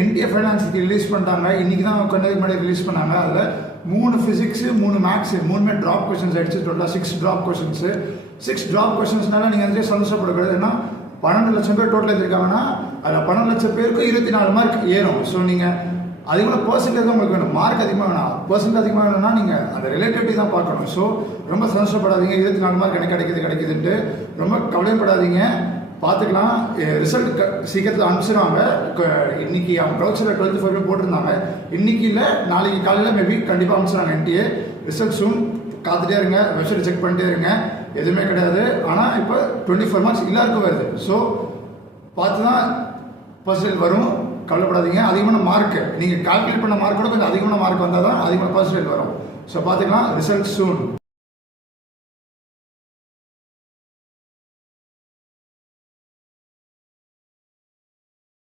NDA ஃபைனான்ஸுக்கு release பண்ணிட்டாங்க. இன்றைக்கி தான் கொஞ்சம் முன்னாடி ரிலீஸ் பண்ணாங்க. அதில் 3 ஃபிசிக்ஸு 3 மேக்ஸு 3மே ட்ராப் கொஷின்ஸ் அடிச்சு டோட்டலாக 6 ட்ராப் கொஷின்ஸு. 6 ட்ராப் கொஷின்ஸ்னால நீங்கள் வந்து சந்தோஷப்படக்கூடாது. ஏன்னா 12 லட்சம் பேர் டோட்டல் எழுதிருக்காங்கன்னா அதில் 12 லட்சம் பேருக்கு 24 மார்க் ஏறும். ஸோ நீங்கள் அதிகமாக பர்சன்டேஜ் தான் உங்களுக்கு வேணும், மார்க் அதிகமாக வேணாம். பர்சன்ட் அதிகமாக வேணும்னா நீங்கள் அந்த ரிலேட்டிவிட்டி தான் பார்க்கணும். ஸோ ரொம்ப சந்தோஷப்படாதீங்க. 24 மார்க் எனக்கு கிடைக்குதுன்ட்டு ரொம்ப கவலைப்படாதீங்க. பார்த்துக்கலாம். ரிசல்ட் சீக்கிரத்தில் அனுப்பிச்சிடுவாங்க. இன்னைக்கு அவங்க ப்ரௌச்சரில் 12th ஃபைவ் போட்டிருந்தாங்க. இன்னைக்கு இல்லை, நாளைக்கு காலையில் மேபி கண்டிப்பாக அனுப்பிச்சிடுவாங்க. என்டிஏ ரிசல்ட் சூன். காத்துட்டே இருங்க, வெப்சைட் செக் பண்ணிட்டே இருங்க. எதுவுமே கிடையாது. ஆனால் இப்போ 24 மார்க்ஸ் எல்லாருக்கும் வருது. ஸோ பார்த்து தான் பர்சன்டேஜ் வரும். கவலைப்படாதீங்க. அதிகமான மார்க் நீங்கள் கால்குலேட் பண்ண மார்க்கோட கொஞ்சம் அதிகமான மார்க் வந்தால் தான் அதிகமான பர்சன்டேஜ் வரும். ஸோ பார்த்துக்கலாம். ரிசல்ட் சூன்.